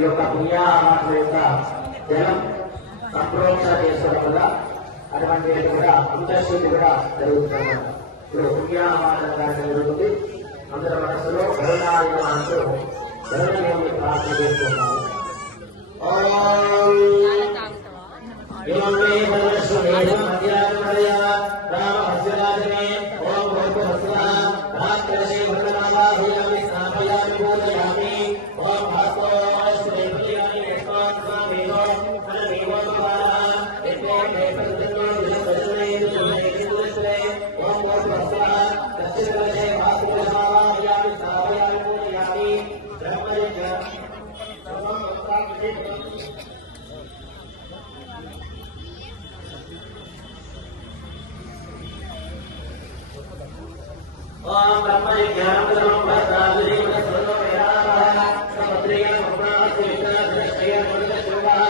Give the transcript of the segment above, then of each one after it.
ఈ యొక్క పుణ్యాహారం యొక్క జలం సంప్రోక్ష చేసుకోవడం వల్ల అటువంటి కూడా అంతశుద్ధి కూడా జరుగుతుంది. ఇప్పుడు పుణ్యాహారం జరుగుతుంది. అందరి మనసులో కరుణాయుధంతో కరుణదేవుని ప్రార్థన చేస్తున్నాము.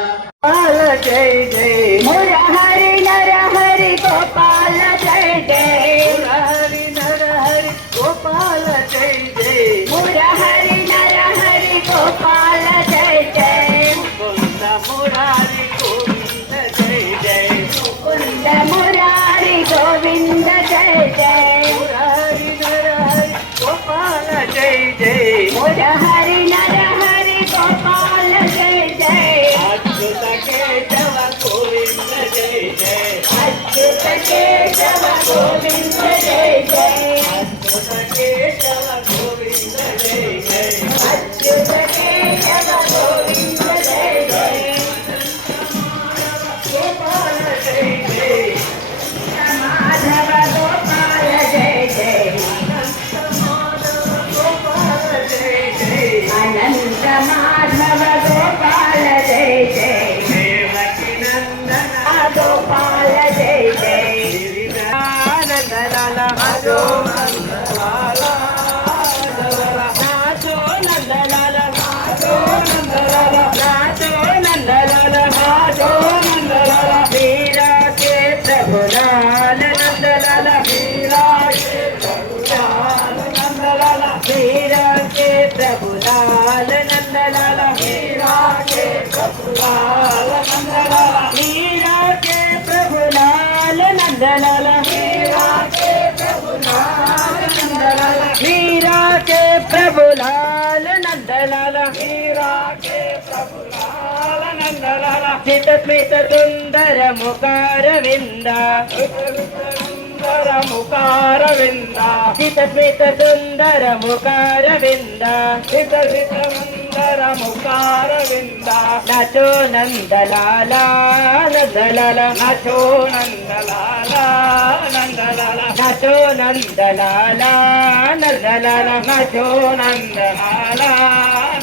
जय जय मुरहरि नरहरि गोपाल जय जय मुरहरि नरहरि गोपाल जय जय मुरहरि नरहरि गोपाल जय जय मुकुंद मुरारी गोविंद जय जय मुकुंद मुरारी गोविंद जय जय मुरहरि नरहरि गोपाल जय जय मुरहरि नरहरि गोपाल जय जय अच्युत केशव गोविंद जय जय अच्युत केशव गोविंद जय जय अच्युत केशव गोविंद जय जय अच्युत केशव गोविंद जय जय गोपाल जय जय माधव गोपाल जय जय गोपाल जय जय अनंत माधव गोपाल जय जय गोपाल जय जय आनंद लाला माधो नंद लाला नाचो नंद लाला माधो नंद लाला नाचो नंद लाला माधो नंद लाला मीरा के प्रभु लाल नंद लाला मीरा के प्रभु लाल नंद लाला मीरा के प्रभु लाल नंद लाला मीरा के प्रभु लाल नंद लाला मीरा के प्रभु लाल नंद लाला मीरा के प्रभु लाल नंद लाला मीरा के प्रभु लाल नंद लाला मीरा के प्रभु लाल नंद लाला चित स्मित सुंदर मुकार विंदा सुंदर मुकार विंदा चित स्मित सुंदर मुकार विंदा चित स्मित सुंदर मुकार विंदा नाचो नंद लाला नंद लाला नाचो नंद लाला नंद लाला नाचो नंद लाला नंद लाला नाचो नंद लाला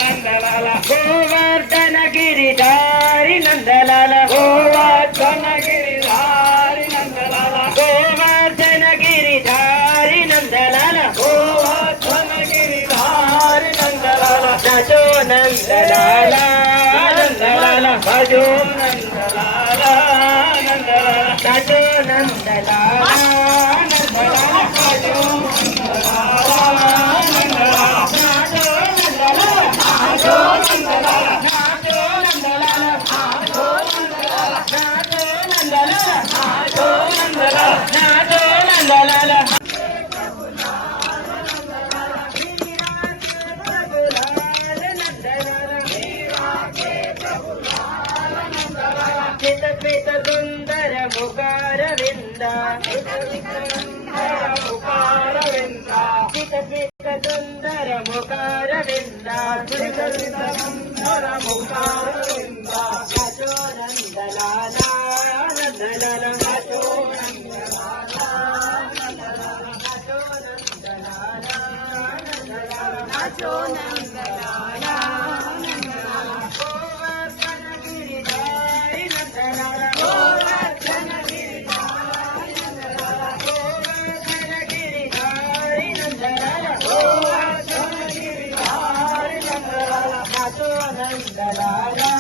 नंद लाला गोवर्धन गिरिधारी नंद लाला गोवर्धन गिरिधारी नंद लाला गोवर्धन गिरिधारी नंद लाला गोवर्धन गिरिधारी नंद लाला नाचो नंद लाला नंद लाला भजो नंद लाला नंद लाला नाचो नंद लाला नंद लाला भजो नंद लाला नंद लाला नाचो नंद लाला नाचो नंद लाला नाचो नंद लाला नाचो नंद लाला नाचो नंद लाला नाचो नंद लाला नाचो नंद लाला चित स्मित सुंदर मुकार विंदा मुकार विंदा चित स्मित सुंदर मुकार विंदा चित स्मित सुंदर मुकार विंदा नाचो नंद लाला नंद लाला नाचो नंद लाला नंद लाला नाचो नंद लाला नंद लाला नाचो नंद लाला नंद लाला गोवर्धन गिरिधारी नंद लाला गोवर्धन गिरिधारी नंद लाला गोवर्धन गिरिधारी नंद लाला गोवर्धन गिरिधारी नंद लाला नाचो नंद लाला